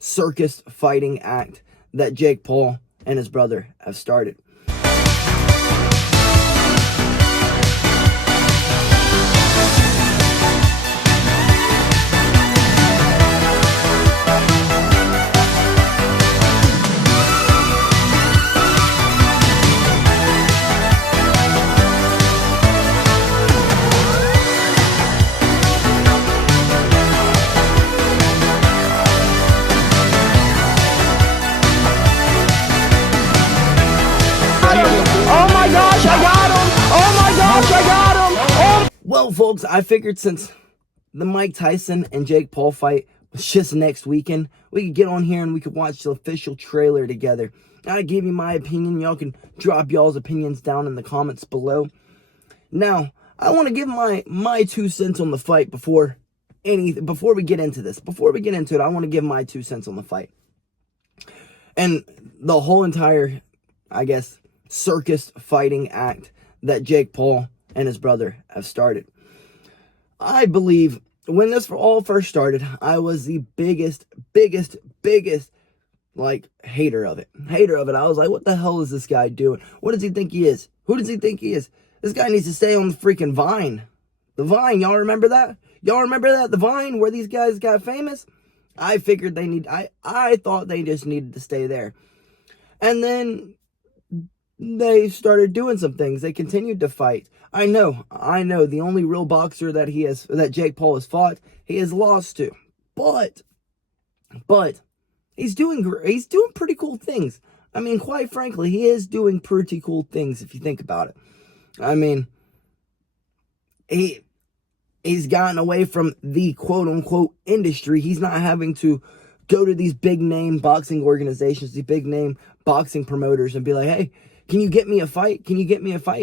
circus fighting act that Jake Paul and his brother have started. Well, folks, I figured since the Mike Tyson and Jake Paul fight was just next weekend, we could get on here and we could watch the official trailer together. I give you my opinion. Y'all can drop y'all's opinions down in the comments below. Now, I want to give my 2 cents on the fight before we get into this. Before we get into it, I want to give my 2 cents on the fight. And the whole entire, I guess, circus fighting act that Jake Paul and his brother have started. I believe when this all first started, I was the biggest, like, hater of it. I was like, what the hell is this guy doing? What does he think he is? Who does he think he is? This guy needs to stay on the freaking Vine. The Vine, y'all remember that? Y'all remember that? The Vine, where these guys got famous? I figured I thought they just needed to stay there. And then they started doing some things. They continued to fight. I know. The only real boxer that Jake Paul has fought, he has lost to. But he's doing pretty cool things. I mean, quite frankly, he is doing pretty cool things if you think about it. I mean, he's gotten away from the quote-unquote industry. He's not having to go to these big-name boxing organizations, these big-name boxing promoters and be like, hey, can you get me a fight? Can you get me a fight?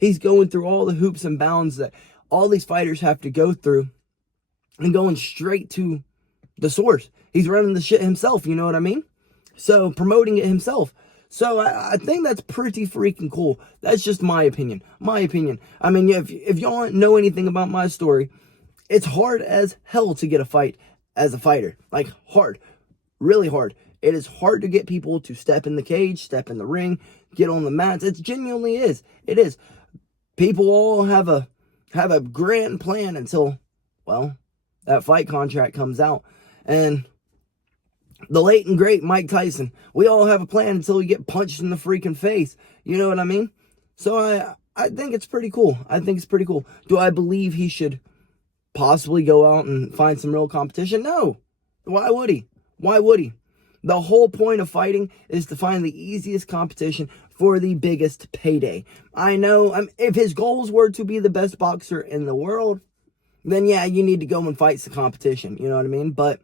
He's going through all the hoops and bounds that all these fighters have to go through and going straight to the source. He's running the shit himself, you know what I mean? So, promoting it himself. So, I think that's pretty freaking cool. That's just my opinion. I mean, if y'all know anything about my story, it's hard as hell to get a fight as a fighter. Like, hard. Really hard. It is hard to get people to step in the cage, step in the ring, get on the mats. It genuinely is. It is. People all have a grand plan until, well, that fight contract comes out. And the late and great Mike Tyson, we all have a plan until we get punched in the freaking face. You know what I mean? So I think it's pretty cool. Do I believe he should possibly go out and find some real competition? No. Why would he? The whole point of fighting is to find the easiest competition for the biggest payday. I know, if his goals were to be the best boxer in the world, then yeah, you need to go and fight the competition. You know what I mean? But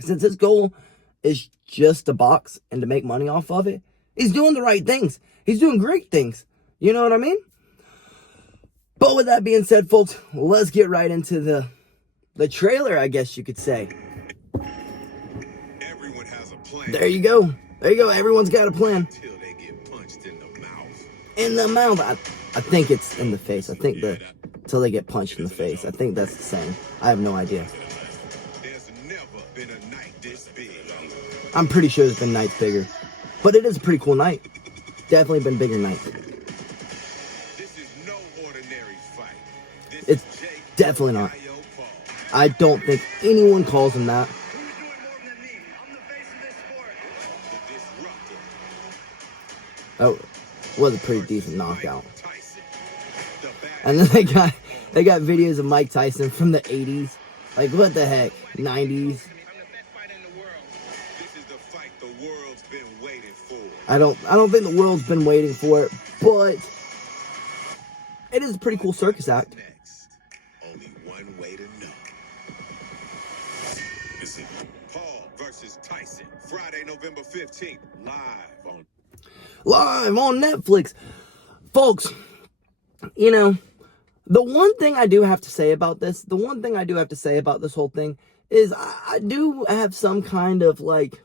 since his goal is just to box and to make money off of it, he's doing the right things. He's doing great things. You know what I mean? But with that being said, folks, let's get right into the trailer, I guess you could say. There you go. Everyone's got a plan. Until they get punched in the mouth. In the mouth. I think it's in the face. I think until they get punched in the face. I think that's the saying. I have no idea. There's never been a night this big. I'm pretty sure there's been nights bigger. But it is a pretty cool night. Definitely been bigger nights. This is no ordinary fight. It's definitely not. I don't think anyone calls him that. Oh, was a pretty decent knockout. And then they got videos of Mike Tyson from the 80s. Like, what the heck? 90s. I don't think the world's been waiting for it, but it is a pretty cool circus act. Only one way to know. This is Paul versus Tyson, Friday, November 15th, live on Netflix. Folks, you know, the one thing I do have to say about this whole thing is I do have some kind of, like,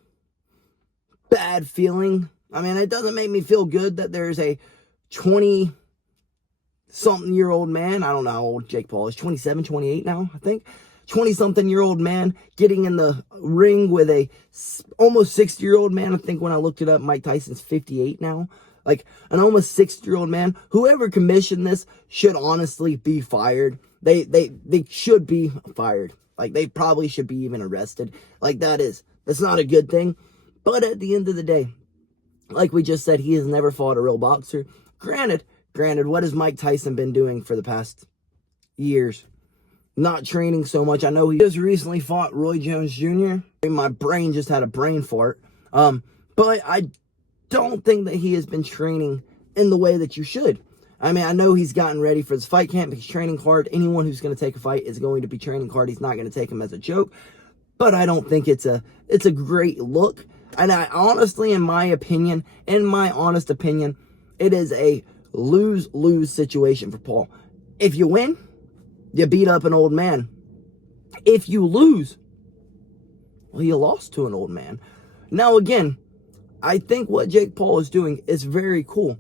bad feeling. I mean, it doesn't make me feel good that there's a 20-something-year-old man. I don't know how old Jake Paul is. 27, 28 now, I think. 20-something-year-old man getting in the ring with a almost 60-year-old man. I think when I looked it up, Mike Tyson's 58 now. Like an almost 60-year-old man. Whoever commissioned this should honestly be fired. They should be fired. Like, they probably should be even arrested. Like, that's not a good thing. But at the end of the day, like we just said, he has never fought a real boxer. Granted, what has Mike Tyson been doing for the past years? Not training so much. I know he just recently fought Roy Jones Jr. My brain just had a brain fart. But I don't think that he has been training in the way that you should. I mean, I know he's gotten ready for this fight camp. He's training hard. Anyone who's going to take a fight is going to be training hard. He's not going to take him as a joke. But I don't think it's a great look. And I honestly, in my honest opinion, it is a lose-lose situation for Paul. If you win, you beat up an old man. If you lose, well, you lost to an old man. Now, again, I think what Jake Paul is doing is very cool.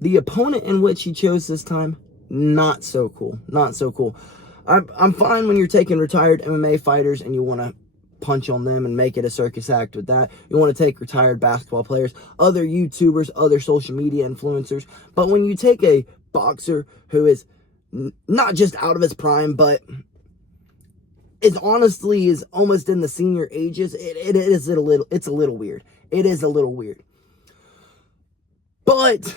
The opponent in which he chose this time, not so cool. Not so cool. I'm fine when you're taking retired MMA fighters and you want to punch on them and make it a circus act with that. You want to take retired basketball players, other YouTubers, other social media influencers. But when you take a boxer who is not just out of his prime, but is almost in the senior ages, it's a little weird. It is a little weird. But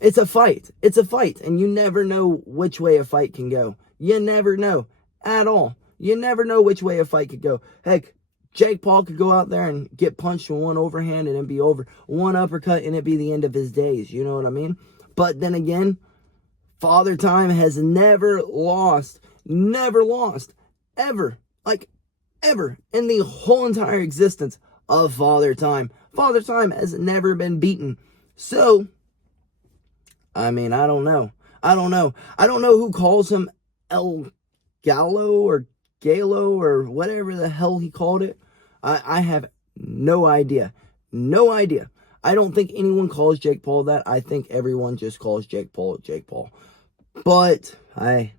it's a fight. It's a fight, and you never know which way a fight can go. You never know at all. You never know which way a fight could go. Heck, Jake Paul could go out there and get punched with one overhand and it be over. One uppercut and it be the end of his days. You know what I mean? But then again, Father Time has never lost. Never lost. Ever. Like, ever. In the whole entire existence of Father Time. Father Time has never been beaten. So, I mean, I don't know. I don't know who calls him El Gallo or Galo or whatever the hell he called it. I have no idea. No idea. I don't think anyone calls Jake Paul that. I think everyone just calls Jake Paul Jake Paul. But I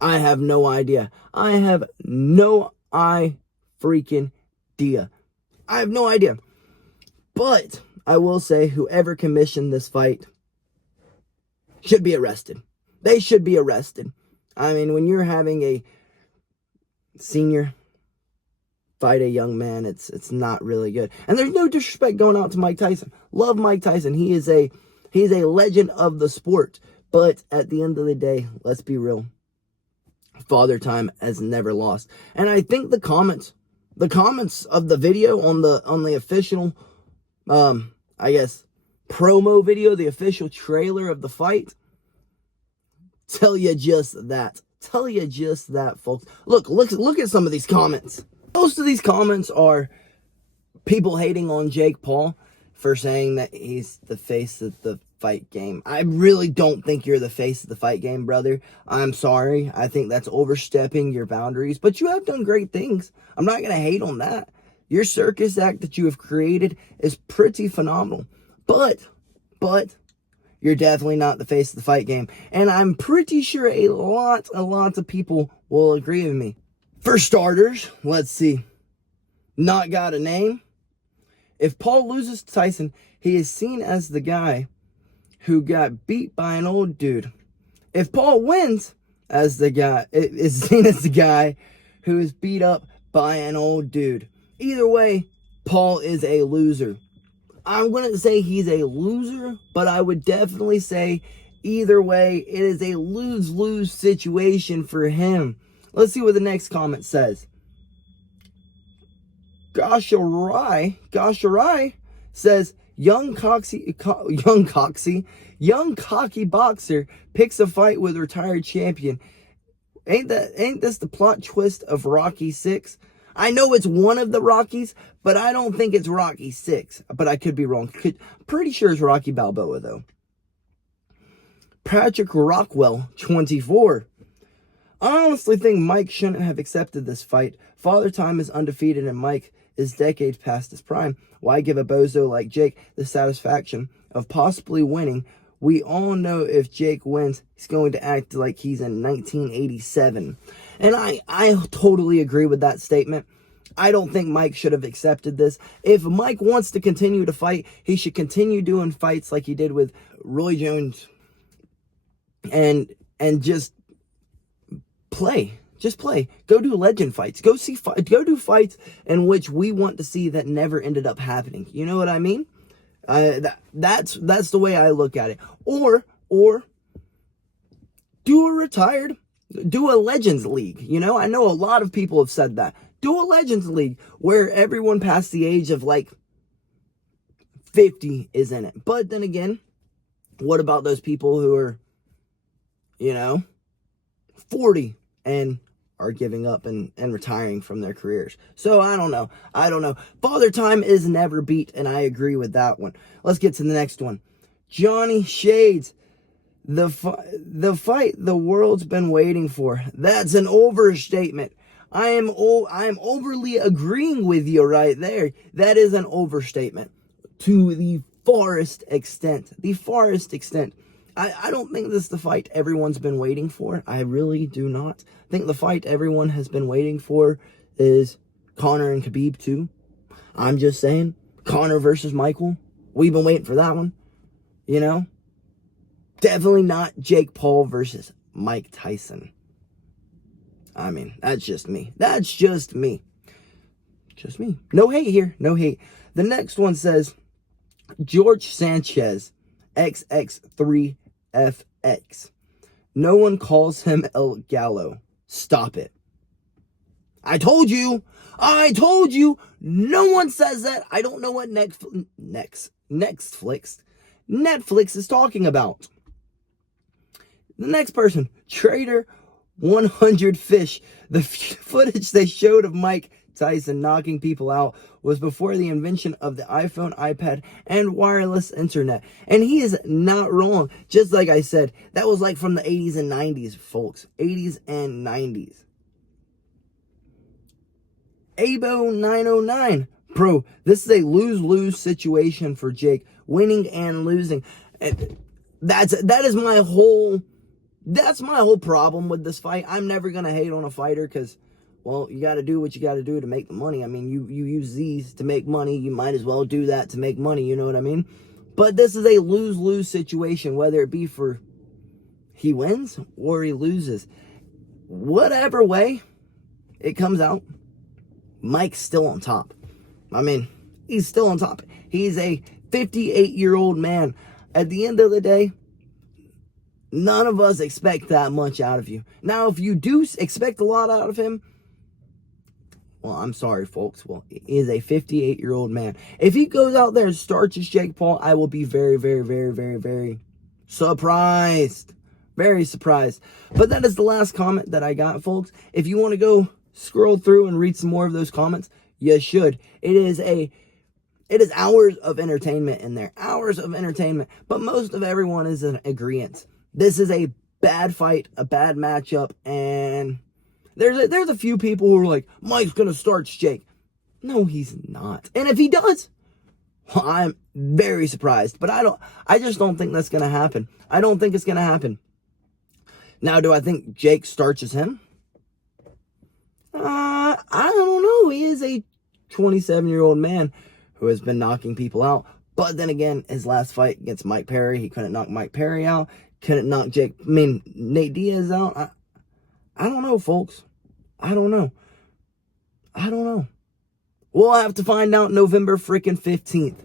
have no idea. I have no freaking idea. I have no idea. But I will say whoever commissioned this fight should be arrested. They should be arrested. I mean, when you're having a senior fight a young man, it's not really good. And there's no disrespect going out to Mike Tyson. Love Mike Tyson. He's a legend of the sport. But at the end of the day, let's be real. Father Time has never lost. And I think the comments of the video on the official I guess promo video, the official trailer of the fight, tell you just that. Tell you just that, folks. Look at some of these comments. Most of these comments are people hating on Jake Paul for saying that he's the face of the fight game. I really don't think you're the face of the fight game, brother. I'm sorry. I think that's overstepping your boundaries, but you have done great things. I'm not going to hate on that. Your circus act that you have created is pretty phenomenal. But you're definitely not the face of the fight game. And I'm pretty sure a lot of people will agree with me. For starters, let's see. Not got a name. If Paul loses to Tyson, he is seen as the guy who got beat by an old dude. If Paul wins, as the guy is seen as the guy who is beat up by an old dude. Either way, Paul is a loser. I wouldn't say he's a loser, but I would definitely say either way, it is a lose-lose situation for him. Let's see what the next comment says. Gasharai says, young cocky boxer picks a fight with retired champion. Ain't this the plot twist of Rocky 6? I know it's one of the Rockies, but I don't think it's Rocky 6. But I could be wrong. Pretty sure it's Rocky Balboa, though. Patrick Rockwell, 24. I honestly think Mike shouldn't have accepted this fight. Father Time is undefeated and Mike is decades past his prime. Why give a bozo like Jake the satisfaction of possibly winning We all know if Jake wins, he's going to act like he's in 1987. And I totally agree with that statement. I don't think Mike should have accepted this. If Mike wants to continue to fight, he should continue doing fights like he did with Roy Jones. And just play. Just play. Go do legend fights. Go do fights in which we want to see that never ended up happening. You know what I mean? That's the way I look at it. Or do a Legends League. You know, I know a lot of people have said that. Do a Legends League where everyone past the age of like 50 is in it. But then again, what about those people who are, 40 and are giving up and retiring from their careers? So I don't know. Father Time is never beat, and I agree with that one. Let's get to the next one. Johnny Shades. The fight the world's been waiting for. That's an overstatement. I am overly agreeing with you right there. That is an overstatement to the farthest extent. I don't think this is the fight everyone's been waiting for. I really do not. I think the fight everyone has been waiting for is Conor and Khabib too. I'm just saying, Conor versus Michael. We've been waiting for that one. Definitely not Jake Paul versus Mike Tyson. I mean, that's just me. Just me. No hate here. No hate. The next one says, George Sanchez, XX3FX. No one calls him El Gallo. Stop it. I told you. No one says that. I don't know what Netflix is talking about. The next person, Trader 100 Fish. The footage they showed of Mike Tyson knocking people out was before the invention of the iPhone, iPad, and wireless internet. And he is not wrong. Just like I said, that was like from the 80s and 90s, folks. 80s and 90s. Abo 909. Bro, this is a lose-lose situation for Jake. Winning and losing. And that's my whole problem with this fight. I'm never going to hate on a fighter because, well, you got to do what you got to do to make the money. I mean, you use these to make money. You might as well do that to make money. You know what I mean? But this is a lose-lose situation, whether it be for he wins or he loses. Whatever way it comes out, Mike's still on top. I mean, he's still on top. He's a 58-year-old man. At the end of the day, none of us expect that much out of you. Now, if you do expect a lot out of him, well, I'm sorry, folks. Well, he is a 58-year-old man. If he goes out there and starches Jake Paul, I will be very, very, very, very, very surprised. Very surprised. But that is the last comment that I got, folks. If you want to go scroll through and read some more of those comments, you should. It is hours of entertainment in there. Hours of entertainment. But most of everyone is in agreement. This is a bad fight, a bad matchup, and there's a few people who are like, Mike's going to starch Jake. No, he's not. And if he does, well, I'm very surprised. But I just don't think that's going to happen. I don't think it's going to happen. Now, do I think Jake starches him? I don't know. He is a 27-year-old man who has been knocking people out. But then again, his last fight against Mike Perry, he couldn't knock Mike Perry out. Couldn't knock Nate Diaz out. I don't know, folks. I don't know. We'll have to find out November freaking 15th.